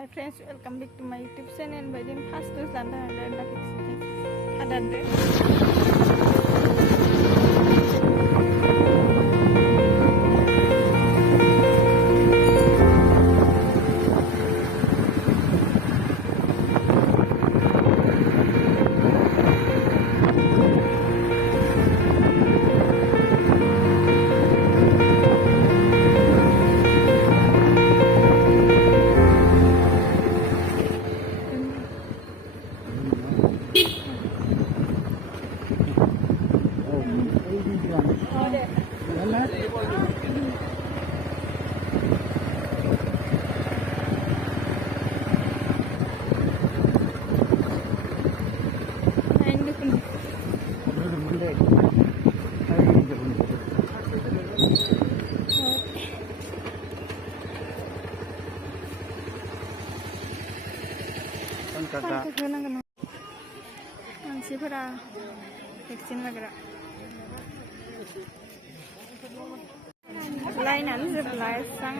Hi friends, welcome back to my YouTube channel. By the first dose dan ada deh. मानसिफोरा vaccine लाग्रा लाइनानै जोबला स्रां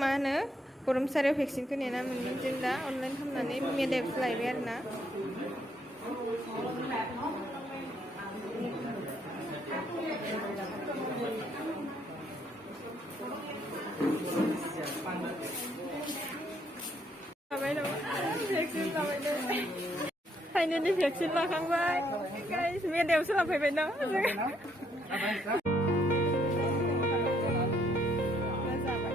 मा होनो गरमसारियाव भेक्सिनखौ नेना मोनदों जों दा अनलाइन खालामनानै मेडेक्स लायबाय आरोना Finally vaksin lakangbay. Guys, medew selampaiबाय न जाबाय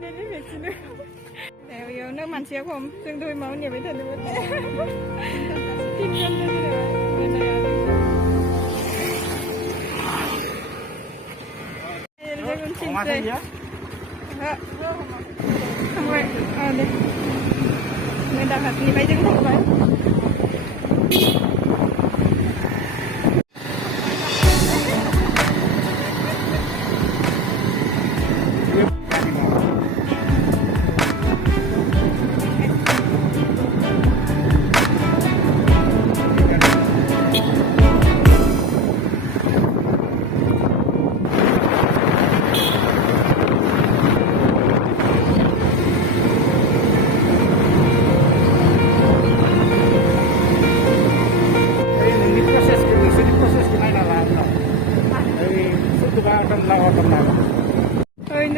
दिनै भेक्सिन बेयावनो मानसिया खम जों दहाय माव नेबाय थादोंमोन 3 घन्टा जेनेबा थांबाय दे दाहारनिफ्राय जों थांबाय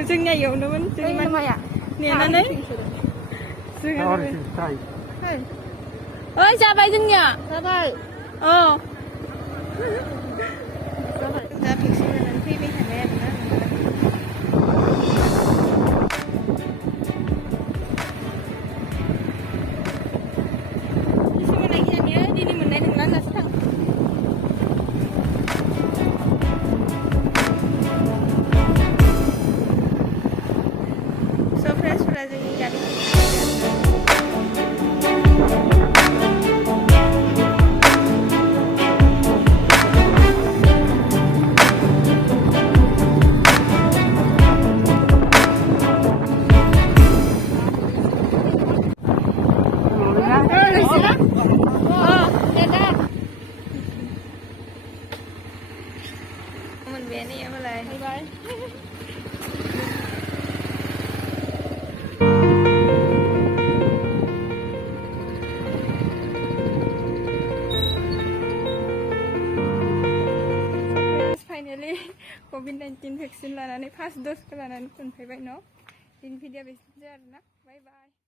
जोंनिया इयावनोमोन जोंनि माया नेनानै ओइ जाबाय जोंनिया जाबाय दा भेक्सिन लानानै फैबाय थाबाय आरोना दिनै मोननाय नंला होननासो थां Ini ya mulai. Bye. Finally, COVID-19 vaksin laनानै first dose laनानै मोनफैबाय न' दिन भिडिअ बेसिनो आरोना. Bye bye.